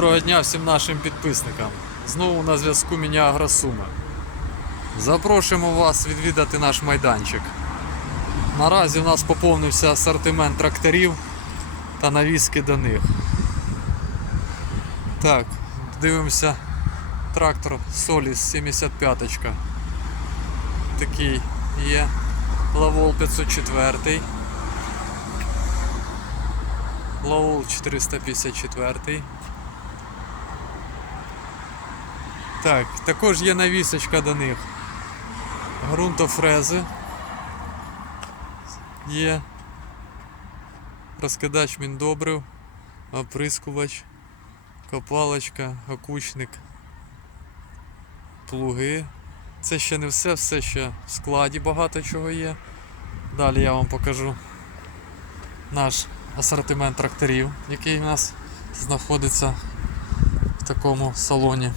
Доброго дня всім нашим підписникам. Знову на зв'язку Міня Агросуми. Запрошуємо вас відвідати наш майданчик. Наразі у нас поповнився асортимент тракторів та навіски до них. Так, дивимося трактор Solis 75. Такий є. Лавол 504. Лавол 454. Так, також є навісочка до них. Грунтофрези. Є. Розкидач міндобрив, оприскувач, копалочка, окучник, плуги. Це ще не все, все ще в складі багато чого є. Далі я вам покажу наш асортимент тракторів, який у нас знаходиться в такому салоні.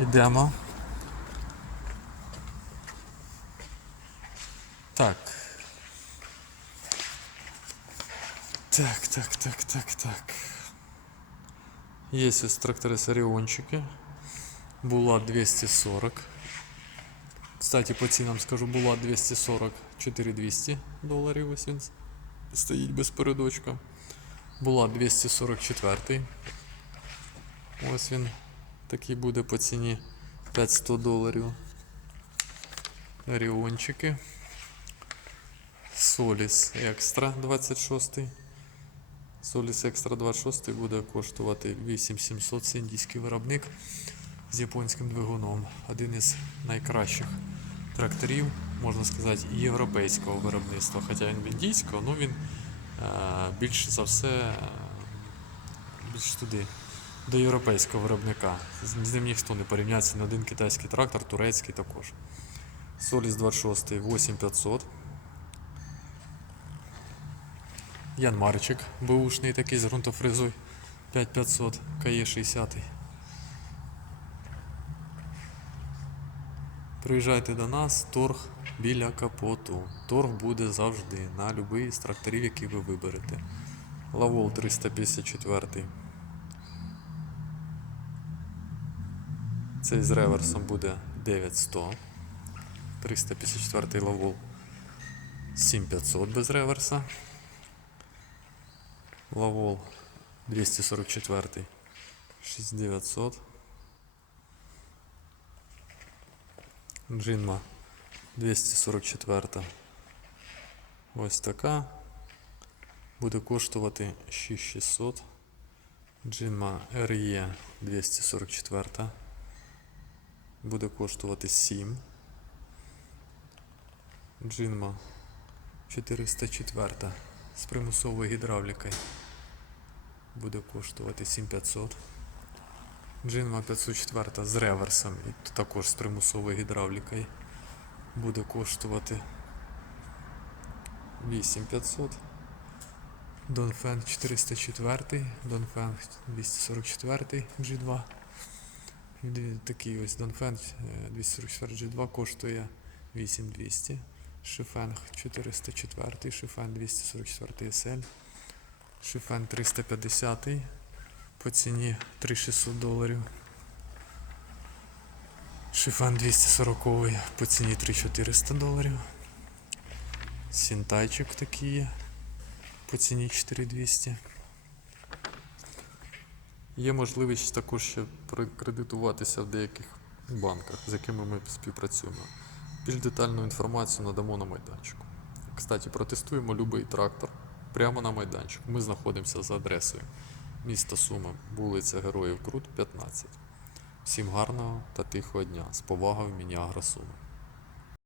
Йдемо. Так. Так, так, так, так, так. Є ось трактори Саріончики. Була 240. Кстати, по цінам скажу, була 240 4200 доларів. Ось він стоїть без передочка. Була 244. Ось він Такий буде по ціні 500 доларів. Оріончики. Соліс Екстра 26. Соліс Екстра 26 буде коштувати 8700 це індійський виробник з японським двигуном. Один із найкращих тракторів, можна сказати, європейського виробництва. Хоча він індійського, ну він е, більше за все е, більш туди до європейського виробника. З ним ніхто не порівняється на один китайський трактор, турецький також. Соліс 26 8500. Янмарчик бушний такий з ґрунтофрезою 5500 КЕ 60. Приїжджайте до нас, торг біля капоту. Торг буде завжди на будь-який з тракторів, які ви виберете. Лавол 354. Цей з реверсом буде 9100. 354 лавол 7500 без реверса. Лавол 244 6900. Джинма 244. Ось така. Буде коштувати 6600. Джинма RE 244 буде коштувати 7. Джинма 404 з примусовою гідравлікою буде коштувати 7500. Джинма 504 з реверсом і також з примусовою гідравлікою буде коштувати 8500. Донфен 404, Донфен 244 G2. Такий ось Донфен е, 244 G2 коштує 8200. Шифенг 404, Шифен 244 SL, Шифен 350 по ціні 3600 доларів. Шифен 240 по ціні 3400 доларів. Сінтайчик такий по ціні 4200. Є можливість також ще прокредитуватися в деяких банках, з якими ми співпрацюємо. Більш детальну інформацію надамо на майданчику. Кстати, протестуємо будь-який трактор прямо на майданчику. Ми знаходимося за адресою міста Суми, вулиця Героїв Крут, 15. Всім гарного та тихого дня. З повагою, Міні Агросуми.